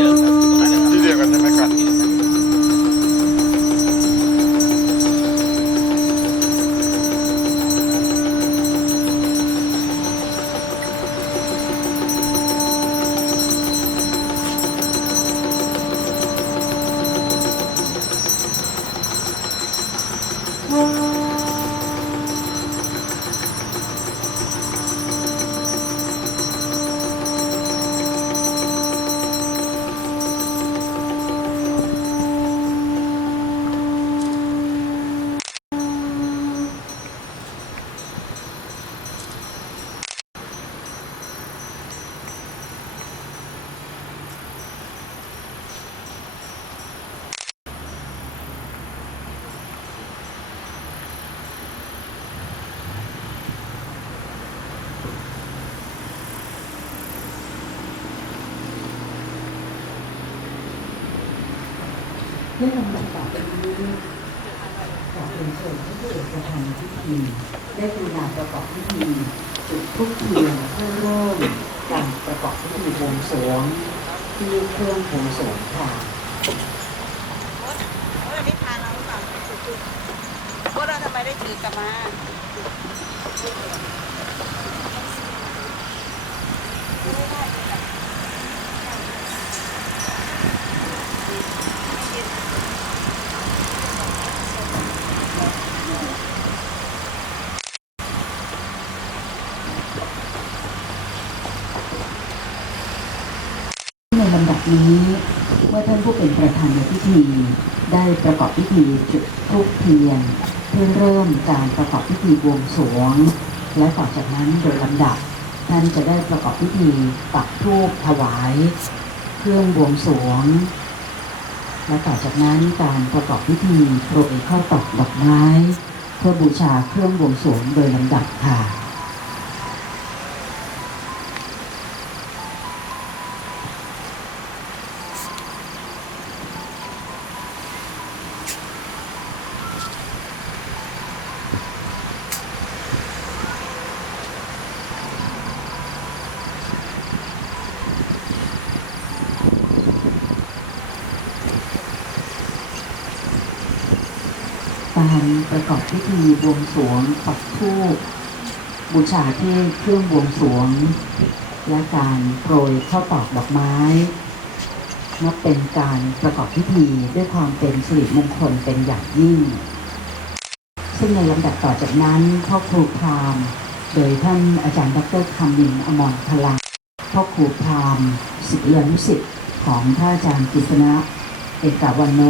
นี้ Oh. เรื่องลำดับต่อไปนี้ขอเป็นเชิญให้ผู้เอกประธานพิธีได้กรุณาประกอบพิธีจุดทุกเทียนเพื่อเริ่มการประกอบพิธีบวงสรวงที่เครื่องบวงสรวงค่ะไม่ทาเราหรือเปล่าจุดๆว่าเราทำไมได้ถือกลับมา ใวันนี้ เมื่อท่านผู้เป็นประธานในพิธี ได้ประกอบพิธีจุดธูปเทียน เพื่อเริ่มการประกอบพิธีบวงสรวง และต่อจากนั้นโดยลำดับ ท่านจะได้ประกอบพิธีปักธูปถวาย เครื่องบวงสรวง และต่อจากนั้นการประกอบพิธีโปรยข้าวตอกดอกไม้ เพื่อบูชาเครื่องบวงสรวงโดยลำดับค่ะ การประกอบพิธีบวงสรวงปักธูปบูชาเทพเครื่องบวงสรวง และการโปรยข้าวตอกดอกไม้นับเป็นการประกอบพิธีด้วยความเป็นสิริมงคลเป็นอย่างยิ่ง ซึ่งในลำดับต่อจากนั้นพ่อครูพราหมณ์ โดยท่านอาจารย์ดรคำมินอมรพลังพ่อครูพราหมณ์ศิษยานุศิษย์ของท่านอาจารย์กฤษณะเอกวันโน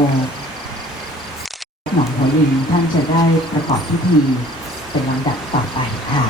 หนองหัวลิงท่านจะได้ประกอบพิธีเป็นลำดับต่อไปค่ะ